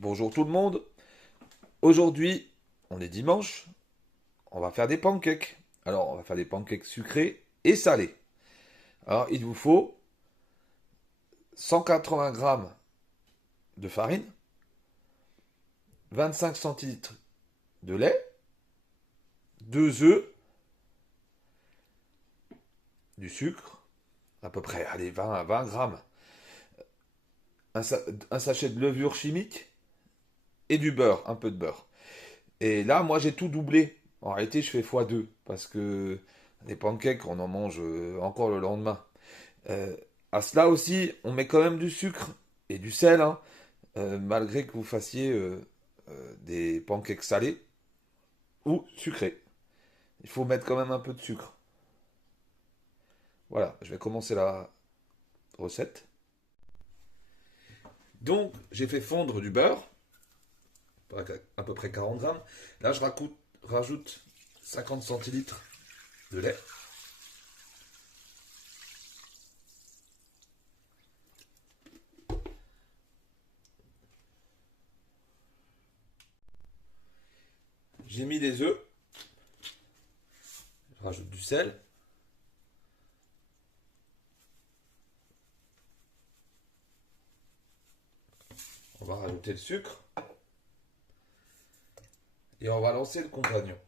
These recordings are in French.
Bonjour tout le monde. Aujourd'hui, on est dimanche. On va faire des pancakes. Alors, on va faire des pancakes sucrés et salés. Alors, il vous faut 180 grammes de farine, 25 centilitres de lait, 2 œufs, du sucre, à peu près, allez, 20 grammes, un sachet de levure chimique et du beurre, un peu de beurre. Et là, moi, j'ai tout doublé. En réalité, je fais x2 parce que les pancakes, on en mange encore le lendemain. Euh, à cela aussi, on met quand même du sucre et du sel, hein, malgré que vous fassiez des pancakes salés ou sucrés. Il faut mettre quand même un peu de sucre. Voilà, je vais commencer la recette. Donc, j'ai fait fondre du beurre, à peu près 40 grammes. Là, je rajoute 50 centilitres de lait. J'ai mis des œufs. Je rajoute du sel. On va rajouter le sucre. Et on va lancer le compagnon.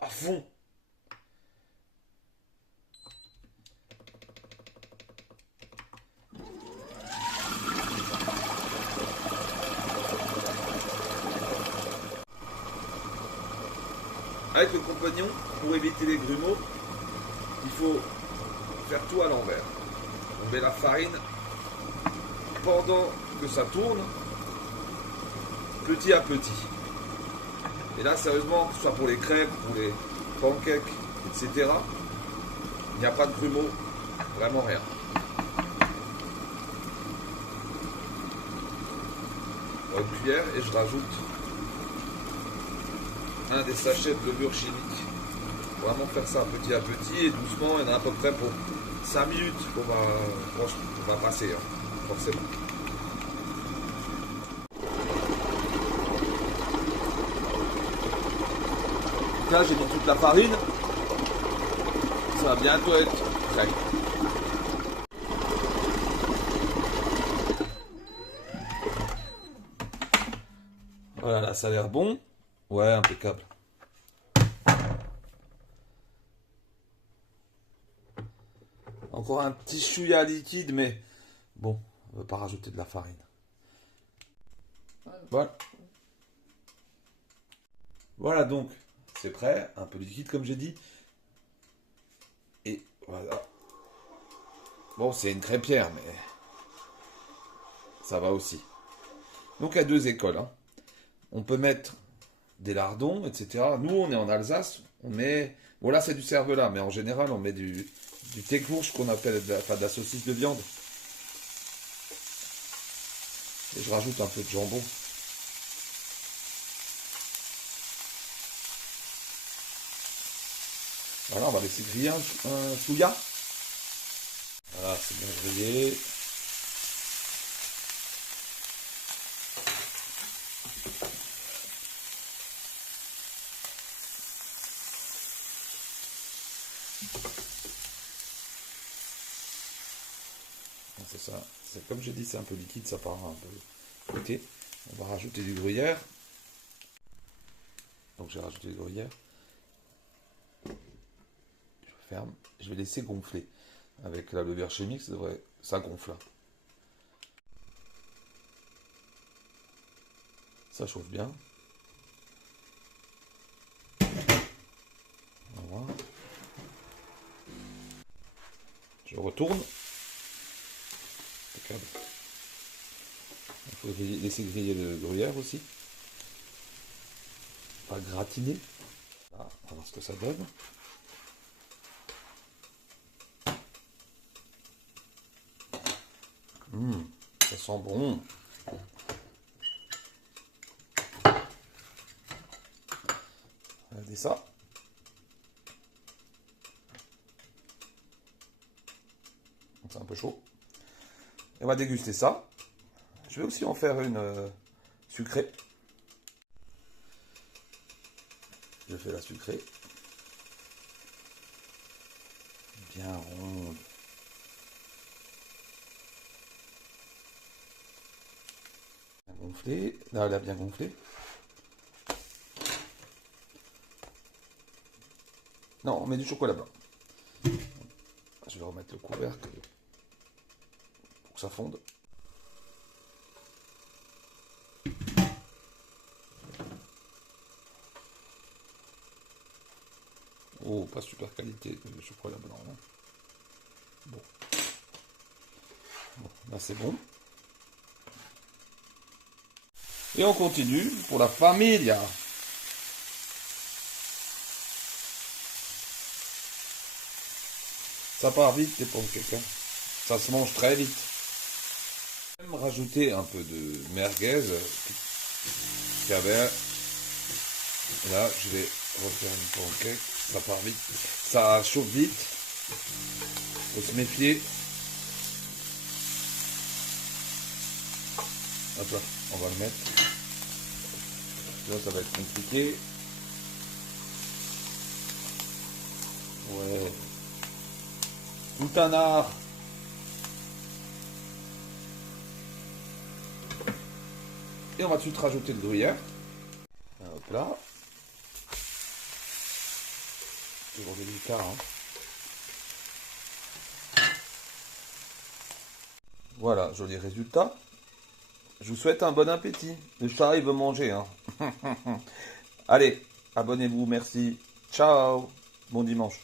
À fond. Avec le compagnon, pour éviter les grumeaux, il faut faire tout à l'envers. On met la farine pendant que ça tourne, petit à petit. Et là, sérieusement, que ce soit pour les crêpes, pour les pancakes, etc., il n'y a pas de grumeaux, vraiment rien. Une cuillère et je rajoute un des sachets de levure chimique. Vraiment faire ça petit à petit et doucement. Il y en a à peu près pour 5 minutes qu'on va passer, hein, forcément. Là, j'ai mis toute la farine. Ça va bientôt être prêt. Voilà, là, ça a l'air bon. Ouais, impeccable. Encore un petit chouïa liquide, mais bon, on ne veut pas rajouter de la farine. Voilà. Voilà donc, c'est prêt, un peu liquide comme j'ai dit. Et voilà. Bon, c'est une crêpière, mais ça va aussi. Donc à deux écoles, hein. On peut mettre des lardons, etc. Nous, on est en Alsace, on met... Bon là, c'est du cervelas, mais en général, on met du teckbourch qu'on appelle de la saucisse de viande. Et je rajoute un peu de jambon. Voilà, on va laisser griller un souya. Voilà, c'est bien grillé. C'est ça. C'est comme j'ai dit, c'est un peu liquide, ça part un peu côté. On va rajouter du gruyère. Donc j'ai rajouté du gruyère. Je ferme. Je vais laisser gonfler. Avec la levure chimique, ça gonfle. Ça chauffe bien. Voilà. Je retourne. Impeccable. Il faut laisser griller le gruyère aussi. Pas gratiner. Ah, on va voir ce que ça donne. Ça sent bon. Regardez ça. C'est un peu chaud. Et on va déguster ça. Je vais aussi en faire une sucrée. Je fais la sucrée. Bien ronde. Bien gonflée. Là, elle a bien gonflé. Non, on met du chocolat blanc. Je vais remettre le couvercle pour que ça fonde. Oh, pas super qualité le chocolat blanc. Hein. Bon. Bon, là c'est bon. Et on continue pour la familia. Ça part vite les pancakes. Hein. Ça se mange très vite. Je vais même rajouter un peu de merguez qu'il y avait. Là, je vais refaire une pancake. Ça part vite. Ça chauffe vite. Faut se méfier. Hop là, on va le mettre. Là, ça va être compliqué. Ouais. Tout un art. Et on va tout de suite rajouter le gruyère. Hop là. Toujours délicat. Hein. Voilà, joli résultat. Je vous souhaite un bon appétit. Le chat, il veut manger. Hein. Allez, abonnez-vous, merci. Ciao. Bon dimanche.